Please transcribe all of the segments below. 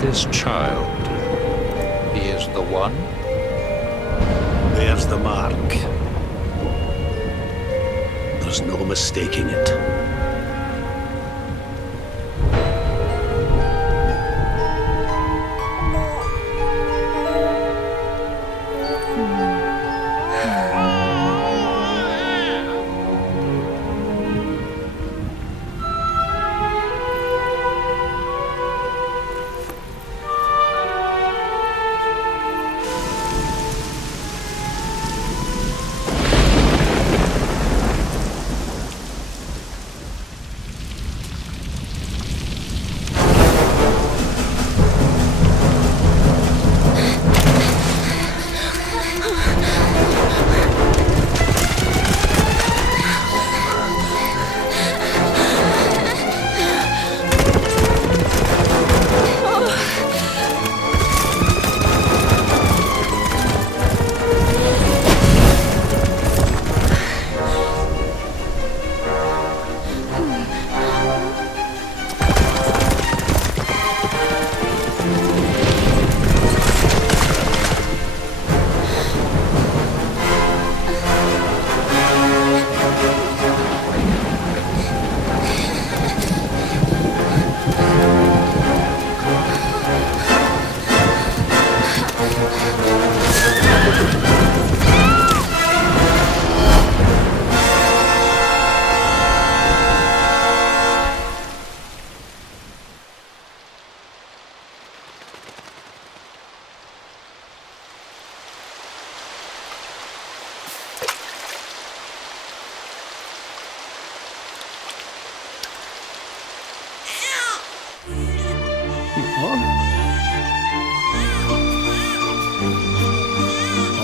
This child, he is the one? There's the mark. There's no mistaking it.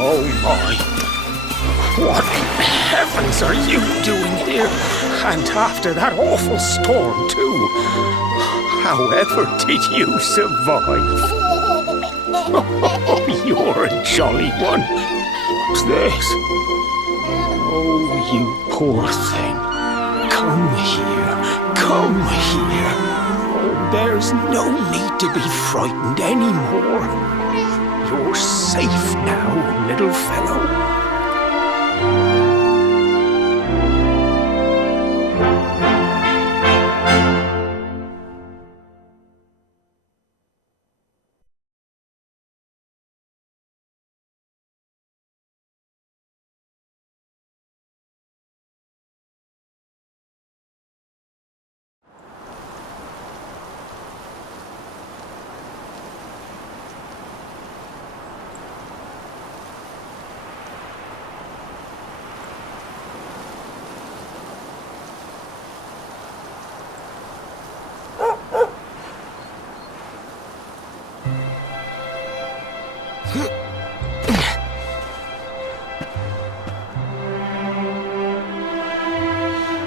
Oh my! What in heavens are you doing here? And after that awful storm, too. However did you survive? Oh, you're a jolly one. What's this? Oh, you poor thing. Come here. Come here. Oh, there's no need to be frightened anymore. You're safe now, little fellow.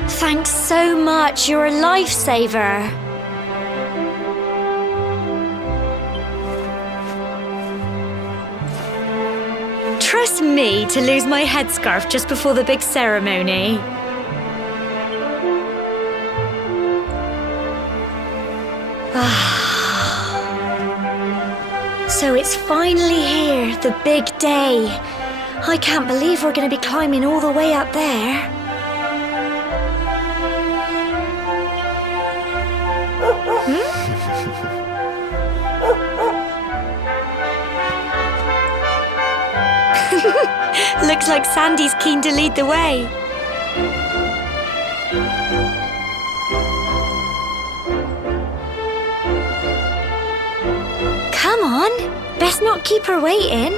Thanks so much, you're a lifesaver. Trust me to lose my headscarf just before the big ceremony. So it's finally here, the big day. I can't believe we're going to be climbing all the way up there. Looks like Sandy's keen to lead the way. Come on, best not keep her waiting.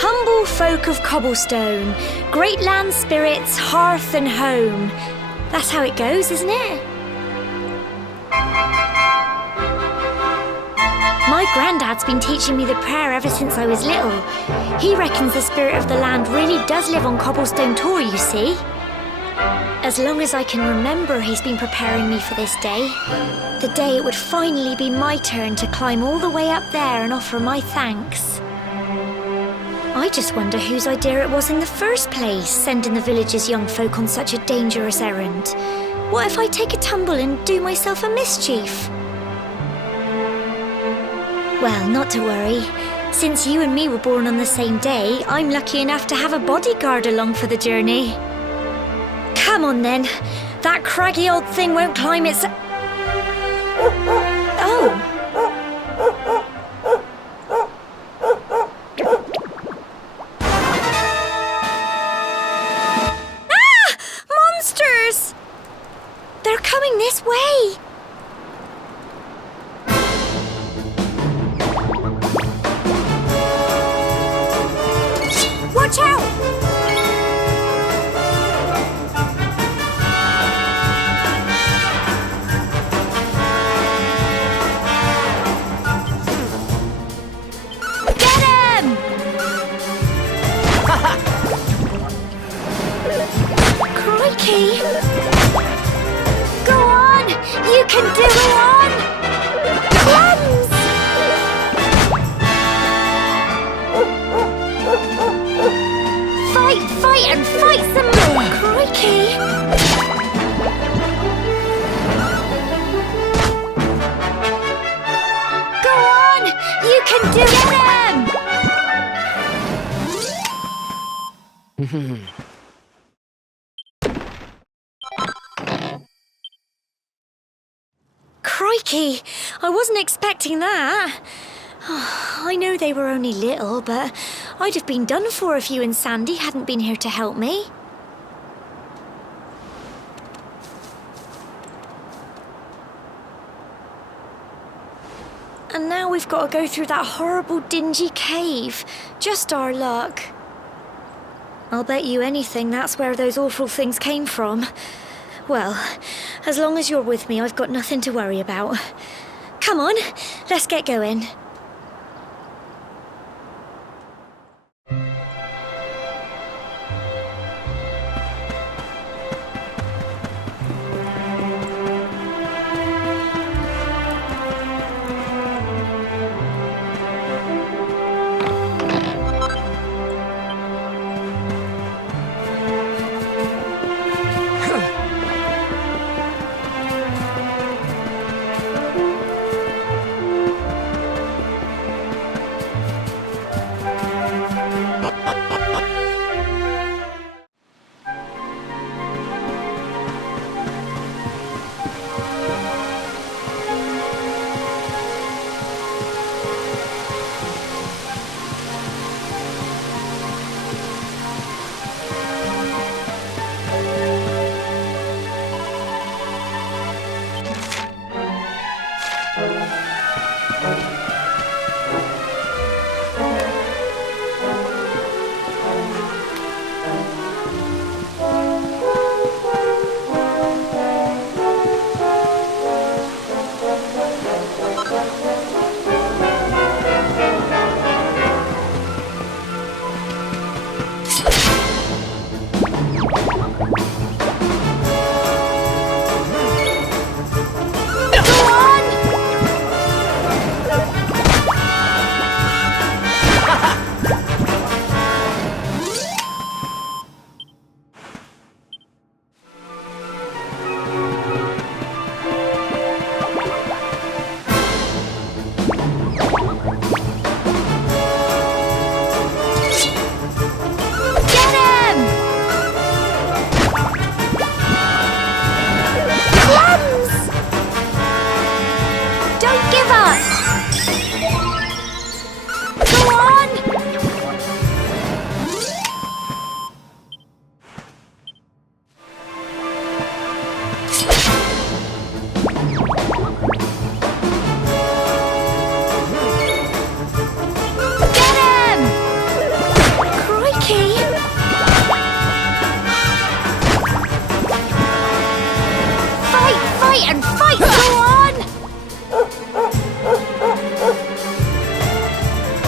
Humble folk of cobblestone, great land spirits, hearth and home. That's how it goes, isn't it? My granddad's been teaching me the prayer ever since I was little. He reckons the spirit of the land really does live on Cobblestone Tor, you see. As long as I can remember, he's been preparing me for this day. The day it would finally be my turn to climb all the way up there and offer my thanks. I just wonder whose idea it was in the first place, sending the village's young folk on such a dangerous errand. What if I take a tumble and do myself a mischief? Well, not to worry. Since you and me were born on the same day, I'm lucky enough to have a bodyguard along for the journey. Come on then. That craggy old thing won't climb its... Oh. Monsters! They're coming this way! Watch out! Get him! Crikey! Go on! You can do it on! Cleanse! Fight and fight some more! Crikey! Go on! You can do it! Crikey! I wasn't expecting that. I know they were only little, but I'd have been done for if you and Sandy hadn't been here to help me. And now we've got to go through that horrible dingy cave. Just our luck. I'll bet you anything that's where those awful things came from. Well, as long as you're with me, I've got nothing to worry about. Come on, let's get going. fight and fight! Go on!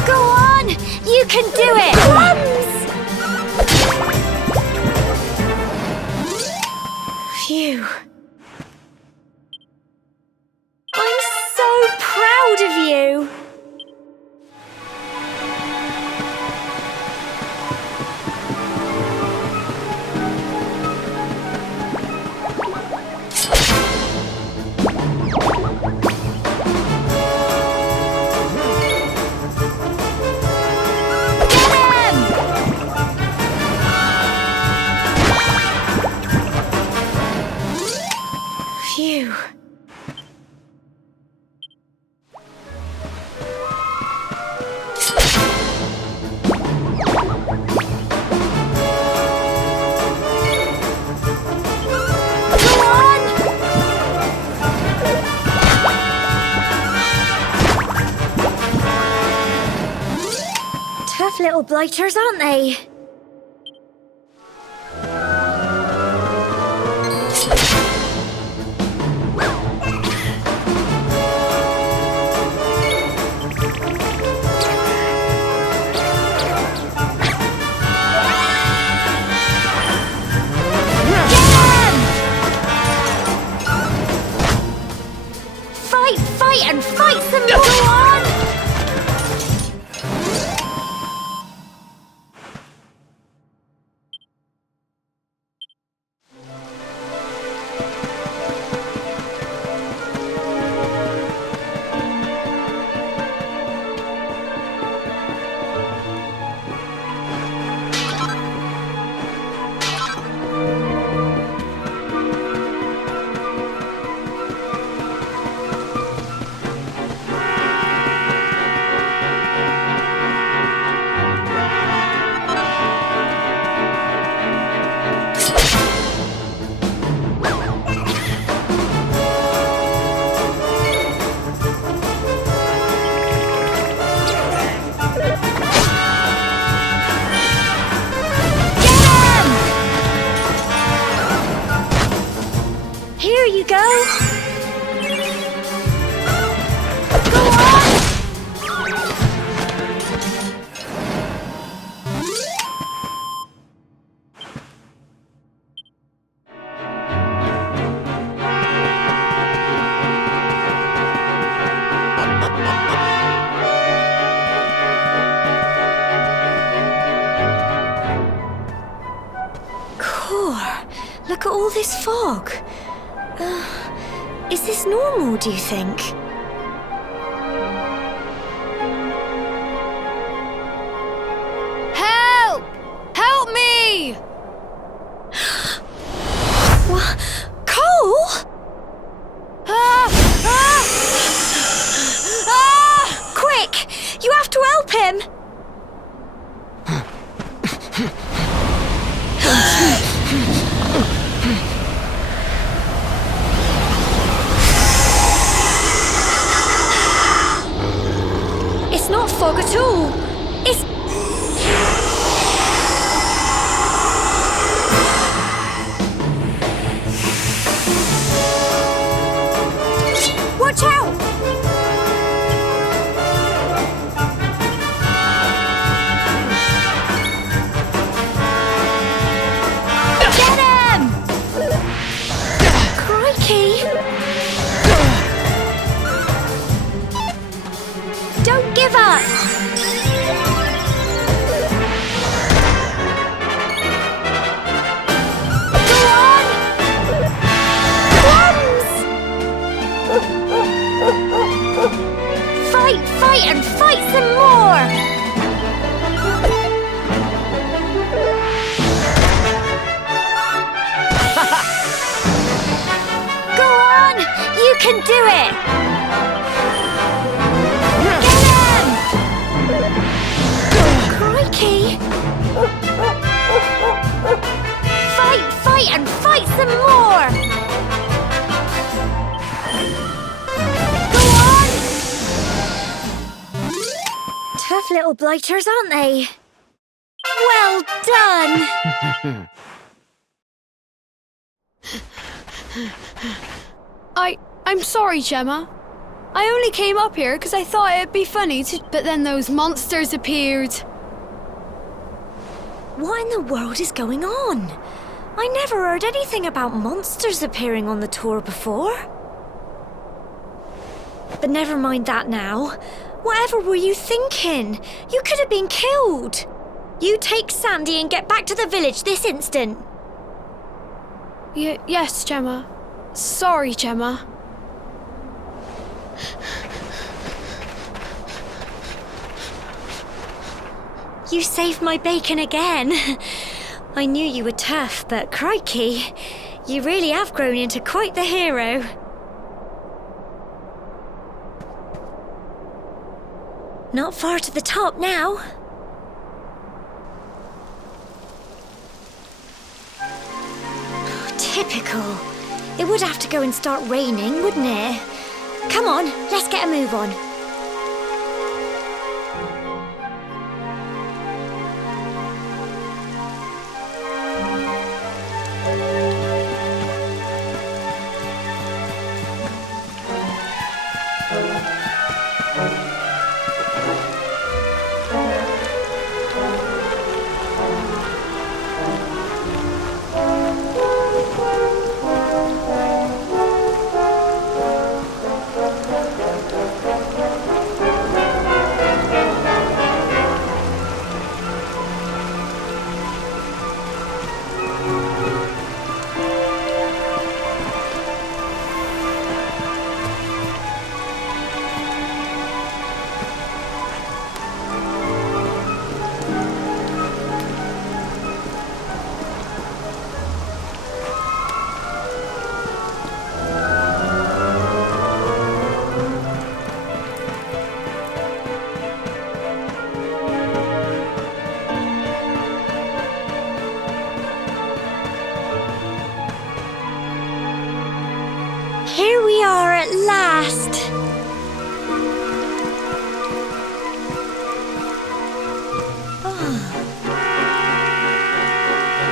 Go on! You can do it! Phew. I'm so proud of you! Phew. Go on! Tough little blighters, aren't they? Fight and fight some more! Go on! Here you go! Go on! Core, look at all this fog. Is this normal, do you think? Help! Help me! What? Cole? Quick! You have to help him! It's not fog at all. It's... Watch out! Get him! Crikey! Don't give up! Go on! Plums! Fight and fight some more! Go on! You can do it! Crikey! Fight and fight some more! Go on! Tough little blighters, aren't they? Well done! I'm sorry, Gemma. I only came up here because I thought it'd be funny to... But then those monsters appeared. What in the world is going on? I never heard anything about monsters appearing on the tour before. But never mind that now. Whatever were you thinking? You could have been killed. You take Sandy and get back to the village this instant. Yes, Gemma. Sorry, Gemma. You saved my bacon again. I knew you were tough, but crikey, you really have grown into quite the hero. Not far to the top now. Typical. It would have to go and start raining, wouldn't it? Come on, let's get a move on. Here we are at last.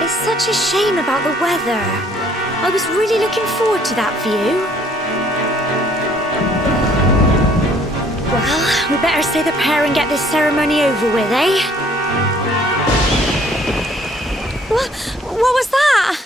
It's such a shame about the weather. I was really looking forward to that view. Well, we better say the prayer and get this ceremony over with, eh? What was that?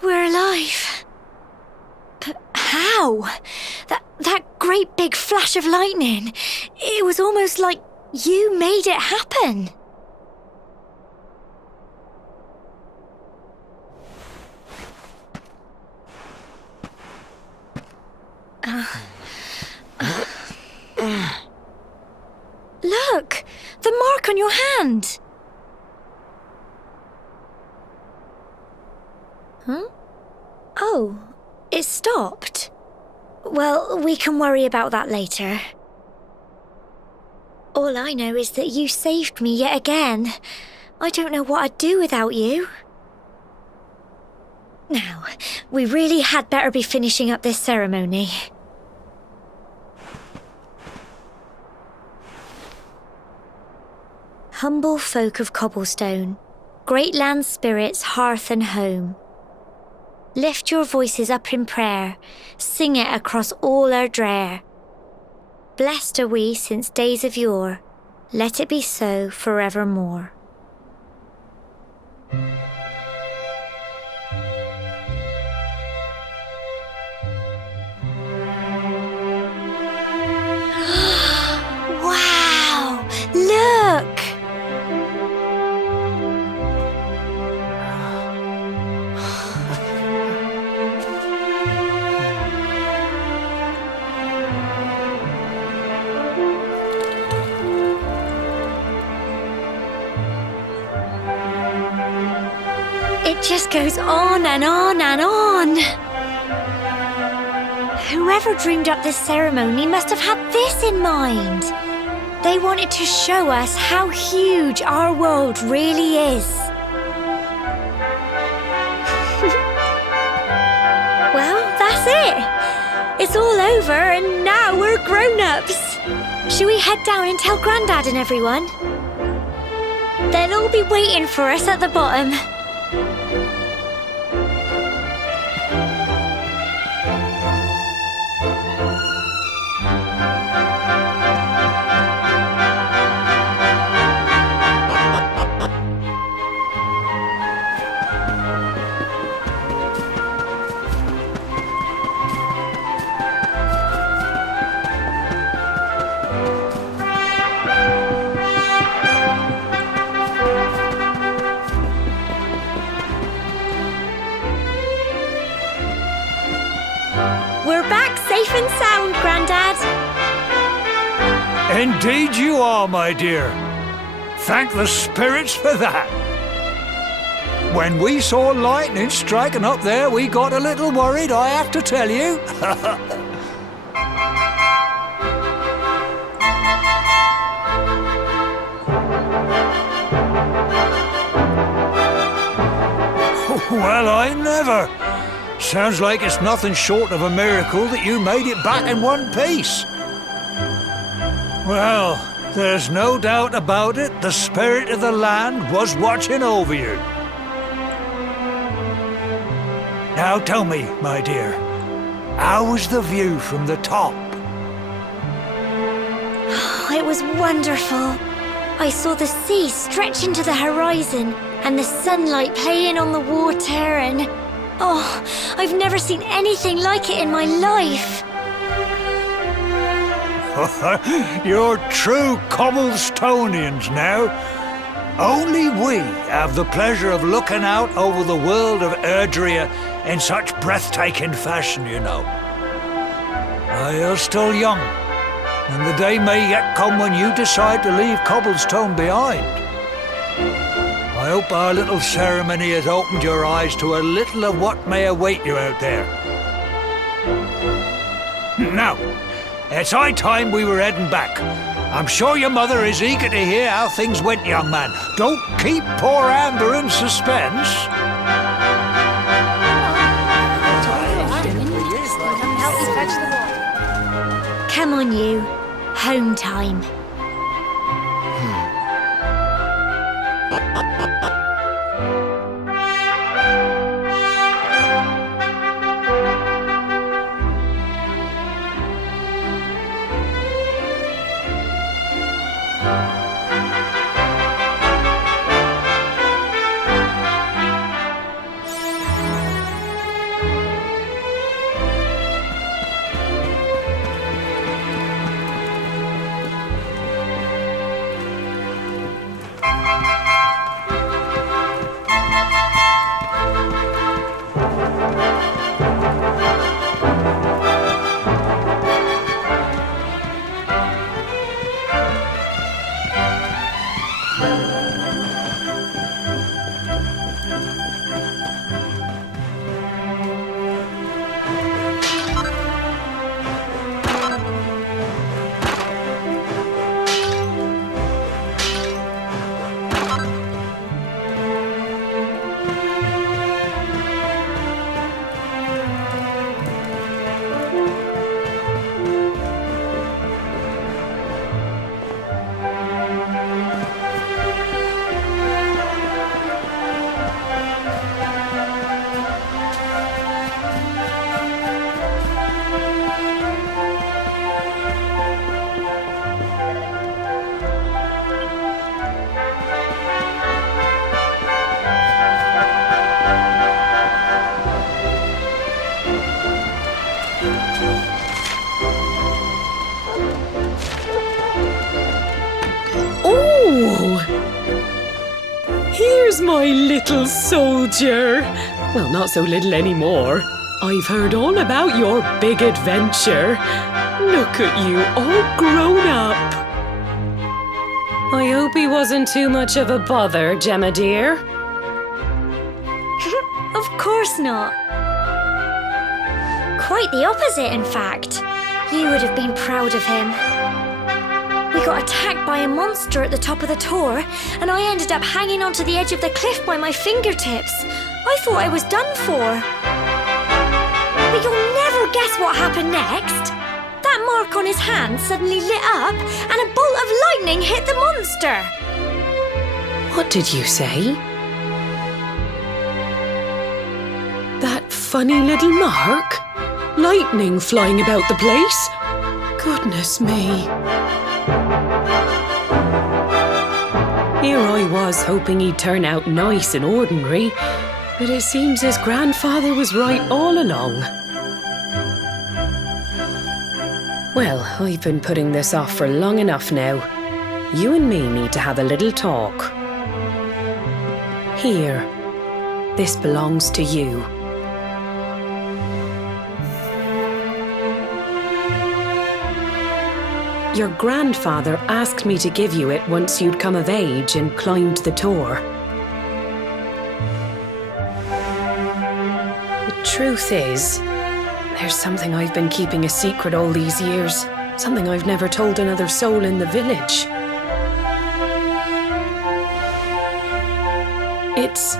We're alive. But how? That great big flash of lightning. It was almost like you made it happen. Look! The mark on your hand! Huh? Oh, it stopped. Well, we can worry about that later. All I know is that you saved me yet again. I don't know what I'd do without you. Now, we really had better be finishing up this ceremony. Humble folk of cobblestone, great land spirits, hearth and home. Lift your voices up in prayer, sing it across all our drear. Blessed are we since days of yore, let it be so forevermore. just goes on and on and on. Whoever dreamed up this ceremony must have had this in mind. They wanted to show us how huge our world really is. Well, that's it. It's all over and now we're grown-ups. Shall we head down and tell Grandad and everyone? They'll all be waiting for us at the bottom. We're back safe and sound, Grandad. Indeed you are, my dear. Thank the spirits for that. When we saw lightning striking up there, we got a little worried, I have to tell you. Well, I never. Sounds like it's nothing short of a miracle that you made it back in one piece. Well, there's no doubt about it, the spirit of the land was watching over you. Now tell me, my dear, how was the view from the top? It was wonderful. I saw the sea stretch into the horizon and the sunlight playing on the water and... Oh, I've never seen anything like it in my life. You're true Cobblestonians now. Only we have the pleasure of looking out over the world of Erdrea in such breathtaking fashion, you know. You're still young, and the day may yet come when you decide to leave Cobblestone behind. I hope our little ceremony has opened your eyes to a little of what may await you out there. Now, it's high time we were heading back. I'm sure your mother is eager to hear how things went, young man. Don't keep poor Amber in suspense. Come on, you. Home time. Here's my little soldier. Well, not so little anymore. I've heard all about your big adventure. Look at you, all grown up. I hope he wasn't too much of a bother, Gemma dear. Of course not. Quite the opposite, in fact. You would have been proud of him. We got attacked by a monster at the top of the tour, and I ended up hanging onto the edge of the cliff by my fingertips. I thought I was done for. But you'll never guess what happened next. That mark on his hand suddenly lit up, and a bolt of lightning hit the monster. What did you say? That funny little mark? Lightning flying about the place? Goodness me. Here I was hoping he'd turn out nice and ordinary, but it seems his grandfather was right all along. Well, I've been putting this off for long enough now. You and me need to have a little talk. Here, this belongs to you. Your grandfather asked me to give you it once you'd come of age and climbed the tour. The truth is, there's something I've been keeping a secret all these years. Something I've never told another soul in the village. It's...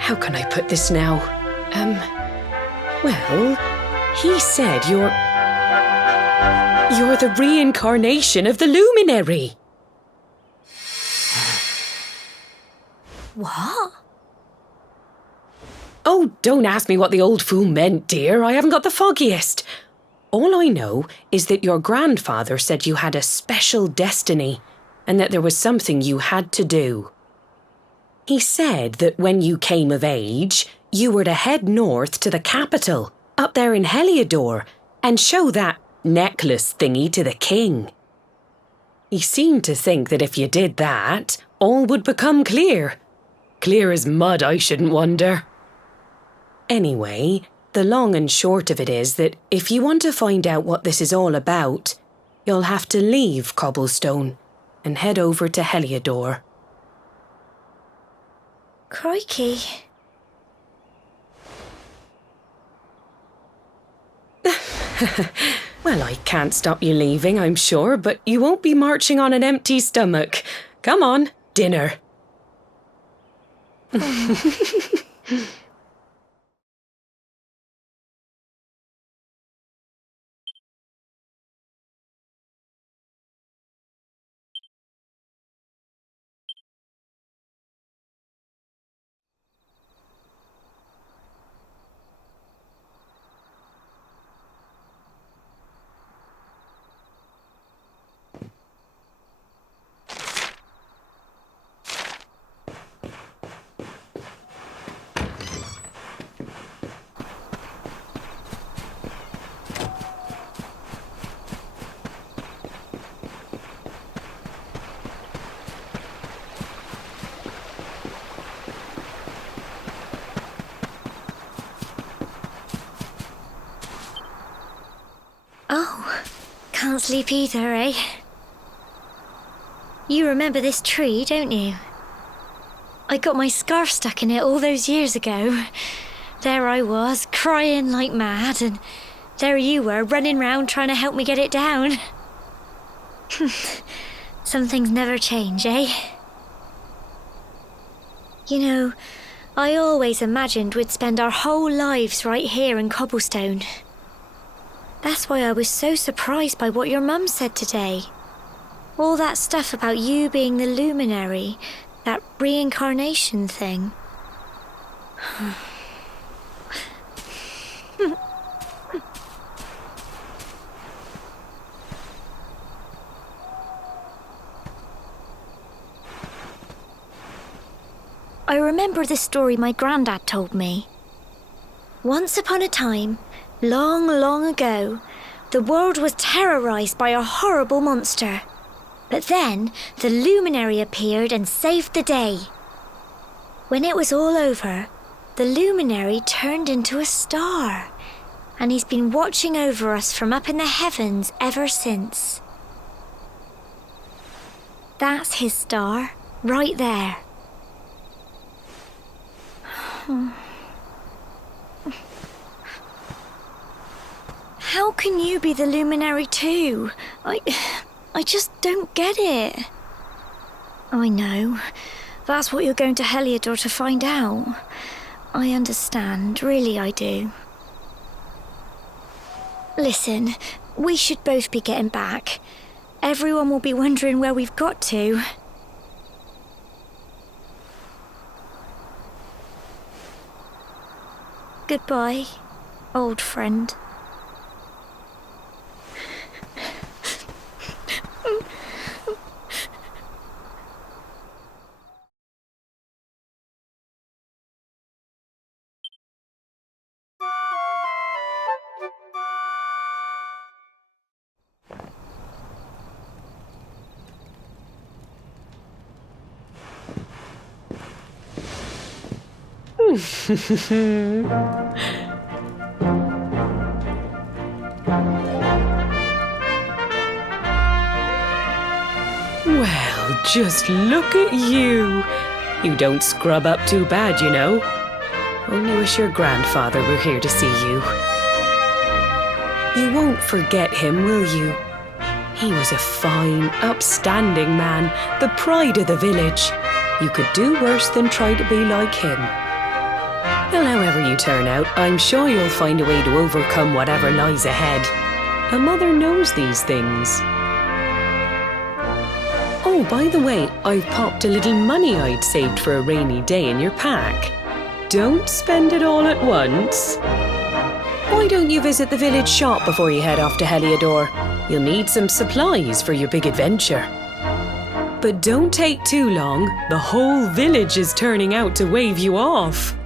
how can I put this now? Well, he said you're the reincarnation of the luminary. What? Oh, don't ask me what the old fool meant, dear. I haven't got the foggiest. All I know is that your grandfather said you had a special destiny and that there was something you had to do. He said that when you came of age, you were to head north to the capital, up there in Heliodor, and show that necklace thingy to the king. He seemed to think that if you did that, all would become clear. Clear as mud, I shouldn't wonder. Anyway, the long and short of it is that if you want to find out what this is all about, you'll have to leave Cobblestone and head over to Heliodor. Crikey. Well, I can't stop you leaving, I'm sure, but you won't be marching on an empty stomach. Come on, dinner. Oh, can't sleep either, eh? You remember this tree, don't you? I got my scarf stuck in it all those years ago. There I was, crying like mad, and there you were, running round trying to help me get it down. Some things never change, eh? You know, I always imagined we'd spend our whole lives right here in Cobblestone. That's why I was so surprised by what your mum said today. All that stuff about you being the luminary, that reincarnation thing. I remember the story my granddad told me. Once upon a time, long, long ago, the world was terrorized by a horrible monster. But then, the luminary appeared and saved the day. When it was all over, the luminary turned into a star, and he's been watching over us from up in the heavens ever since. That's his star, right there. How can you be the luminary too? I just don't get it. I know. That's what you're going to Heliodor to find out. I understand, really I do. Listen, we should both be getting back. Everyone will be wondering where we've got to. Goodbye, old friend. Well, just look at you. You don't scrub up too bad, you know. Only wish your grandfather were here to see you. You won't forget him, will you? He was a fine, upstanding man, the pride of the village. You could do worse than try to be like him. Well, however you turn out, I'm sure you'll find a way to overcome whatever lies ahead. A mother knows these things. Oh, by the way, I've popped a little money I'd saved for a rainy day in your pack. Don't spend it all at once. Why don't you visit the village shop before you head off to Heliodor? You'll need some supplies for your big adventure. But don't take too long. The whole village is turning out to wave you off.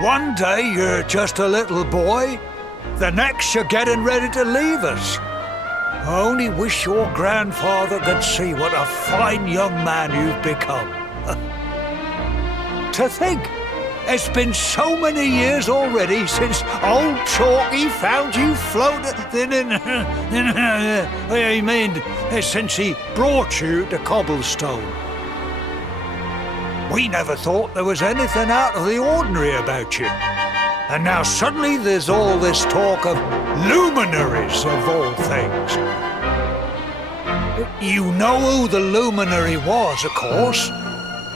One day you're just a little boy, the next you're getting ready to leave us. I only wish your grandfather could see what a fine young man you've become. To think, it's been so many years already since old Chalky found you floating since he brought you to Cobblestone. We never thought there was anything out of the ordinary about you. And now suddenly there's all this talk of luminaries of all things. You know who the luminary was, of course.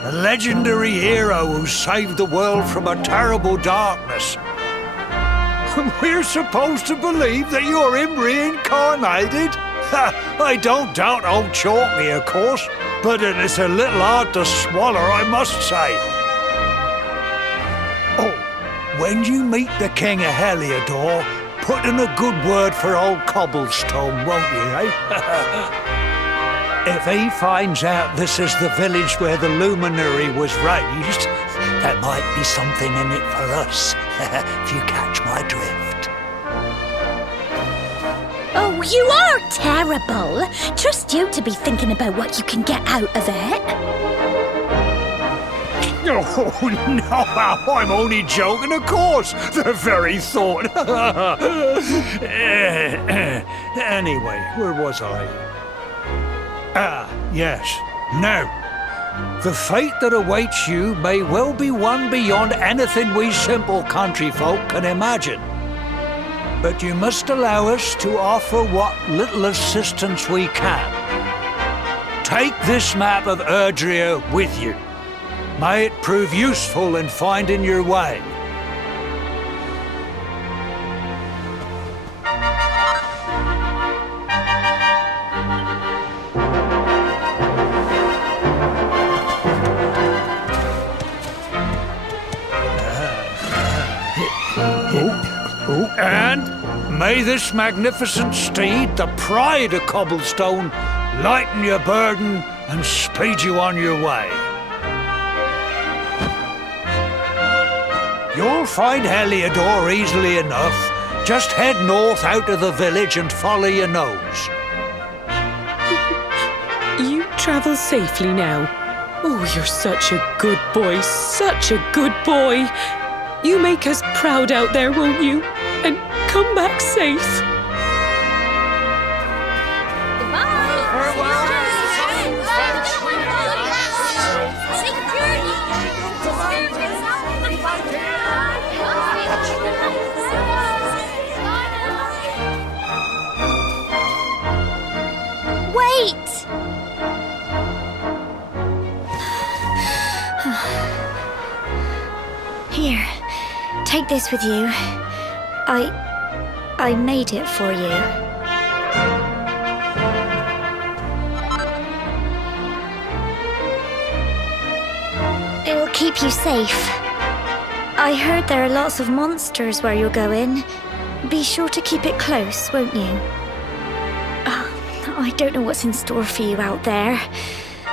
A legendary hero who saved the world from a terrible darkness. We're supposed to believe that you're him reincarnated? I don't doubt old Chalky, of course, but it's a little hard to swallow, I must say. Oh, when you meet the King of Heliodor, put in a good word for old Cobblestone, won't you, eh? If he finds out this is the village where the luminary was raised, there might be something in it for us, if you catch my drift. Oh, you are terrible. Trust you to be thinking about what you can get out of it. Oh, no, I'm only joking, of course. The very thought. Anyway, where was I? Ah, yes. Now, the fate that awaits you may well be one beyond anything we simple country folk can imagine. But you must allow us to offer what little assistance we can. Take this map of Erdrea with you. May it prove useful in finding your way. And may this magnificent steed, the pride of Cobblestone, lighten your burden and speed you on your way. You'll find Heliodor easily enough. Just head north out of the village and follow your nose. You travel safely now. Oh, you're such a good boy, such a good boy. You make us proud out there, won't you? And come back safe. Wait! Here, take this with you. I made it for you. It'll keep you safe. I heard there are lots of monsters where you're going. Be sure to keep it close, won't you? I don't know what's in store for you out there,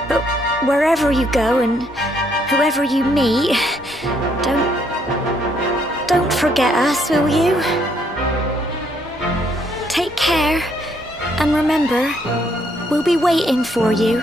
but wherever you go and whoever you meet, don't forget us, will you? Take care, and remember, we'll be waiting for you.